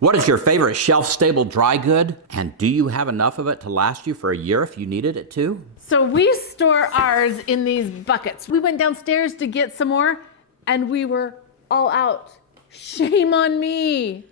What is your favorite shelf-stable dry good? And do you have enough of it to last you for a year if you needed it to? So we store ours in these buckets. We went downstairs to get some more and we were all out. Shame on me.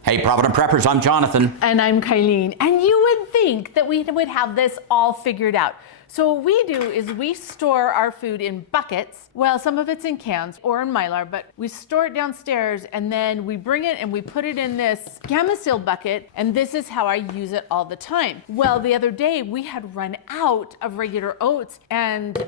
Hey, Provident Preppers, I'm Jonathan. And I'm Kylene. And you would think that we would have this all figured out. So what we do is we store our food in buckets. Well, some of it's in cans or in Mylar, but we store it downstairs and then we bring it and we put it in this Gamma Seal bucket, and this is how I use it all the time. Well, the other day we had run out of regular oats and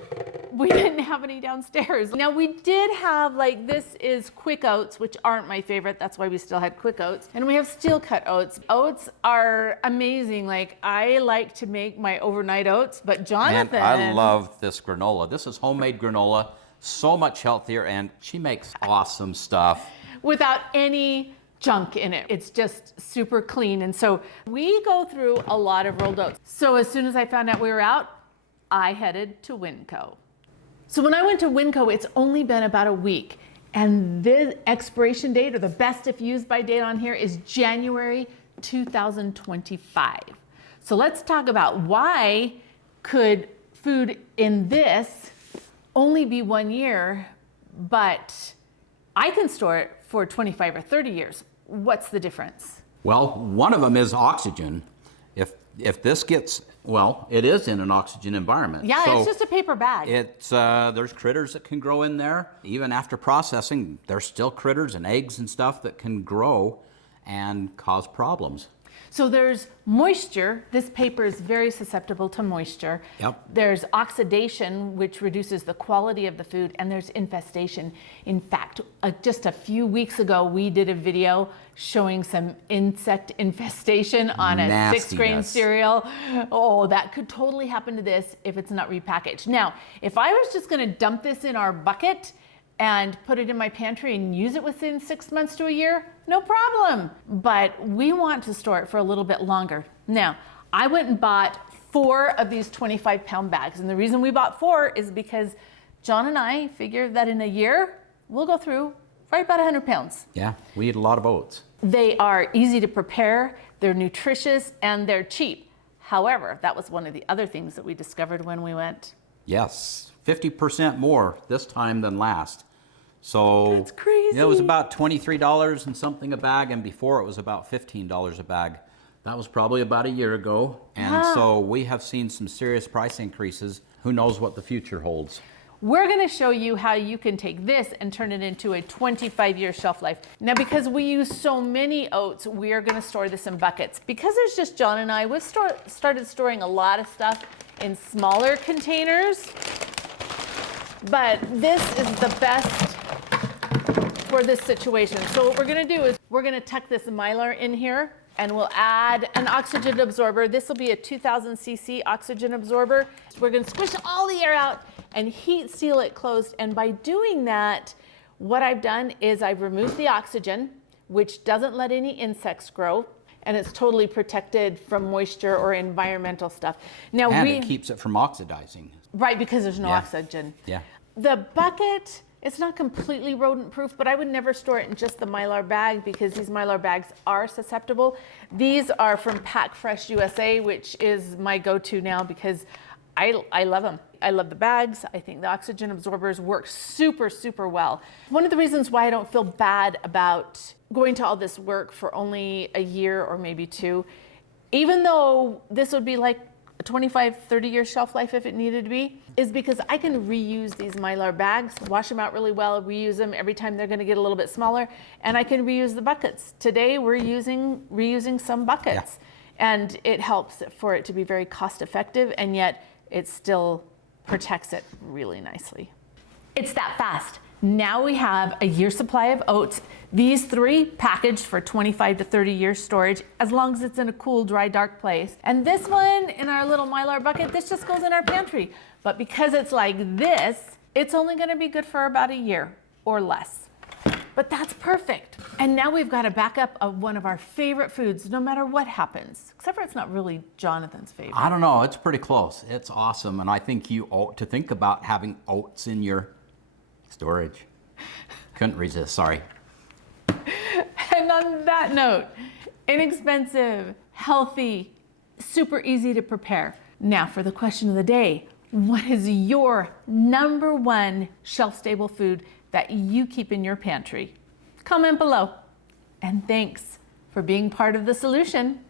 we didn't have any downstairs. Now we did have, like, this is quick oats, which aren't my favorite. That's why we still had quick oats. And we have steel cut oats. Oats are amazing. Like, I like to make my overnight oats, but Jonathan. And I love this granola. This is homemade granola, so much healthier, and she makes awesome stuff. Without any junk in it. It's just super clean. And so we go through a lot of rolled oats. So as soon as I found out we were out, I headed to Winco. So when I went to Winco, it's only been about a week. And the expiration date, or the best if used by date on here, is January 2025. So let's talk about why could food in this only be 1 year, but I can store it for 25 or 30 years. What's the difference? Well, one of them is oxygen. If this gets, well, it is in an oxygen environment. Yeah, so it's just a paper bag. There's critters that can grow in there. Even after processing, there's still critters and eggs and stuff that can grow and cause problems. So there's moisture. This paper is very susceptible to moisture. Yep. There's oxidation, which reduces the quality of the food, and there's infestation. In fact, just a few weeks ago, we did a video showing some insect infestation on a 6-grain cereal. Oh, that could totally happen to this if it's not repackaged. Now, if I was just gonna dump this in our bucket and put it in my pantry and use it within 6 months to a year, no problem. But we want to store it for a little bit longer. Now, I went and bought 4 of these 25-pound bags. And the reason we bought 4 is because John and I figured that in a year, we'll go through right about 100 pounds. Yeah, we eat a lot of oats. They are easy to prepare, they're nutritious, and they're cheap. However, that was one of the other things that we discovered when we went. Yes, 50% more this time than last. So that's crazy. It was about $23 and something a bag, and before it was about $15 a bag. That was probably about a year ago. And so we have seen some serious price increases. Who knows what the future holds? We're gonna show you how you can take this and turn it into a 25-year shelf life. Now, because we use so many oats, we are gonna store this in buckets. Because there's just John and I, we've started storing a lot of stuff in smaller containers, but this is the best for this situation. So what we're gonna do is we're gonna tuck this Mylar in here, and we'll add an oxygen absorber. This will be a 2000 cc oxygen absorber. We're gonna squish all the air out and heat seal it closed. And by doing that, what I've done is I've removed the oxygen, which doesn't let any insects grow, and it's totally protected from moisture or environmental stuff. Now it keeps it from oxidizing. Right, because there's no oxygen. Yeah. The bucket, it's not completely rodent proof, but I would never store it in just the Mylar bag because these Mylar bags are susceptible. These are from Pack Fresh USA, which is my go-to now because I love them. I love the bags. I think the oxygen absorbers work super, super well. One of the reasons why I don't feel bad about going to all this work for only a year or maybe 2, even though this would be like a 25, 30-year shelf life if it needed to be, is because I can reuse these Mylar bags, wash them out really well, reuse them every time they're gonna get a little bit smaller, and I can reuse the buckets. Today we're reusing some buckets, and it helps for it to be very cost effective, and yet it still protects it really nicely. It's that fast. Now we have a year's supply of oats. These 3 packaged for 25 to 30 years storage, as long as it's in a cool, dry, dark place. And this one in our little Mylar bucket, this just goes in our pantry. But because it's like this, it's only gonna be good for about a year or less. But that's perfect. And now we've got a backup of one of our favorite foods, no matter what happens. Except for it's not really Jonathan's favorite. I don't know, it's pretty close. It's awesome, and I think you ought to think about having oats in your storage. Couldn't resist, sorry. And on that note, inexpensive, healthy, super easy to prepare. Now for the question of the day. What is your number one shelf-stable food that you keep in your pantry? Comment below. And thanks for being part of the solution.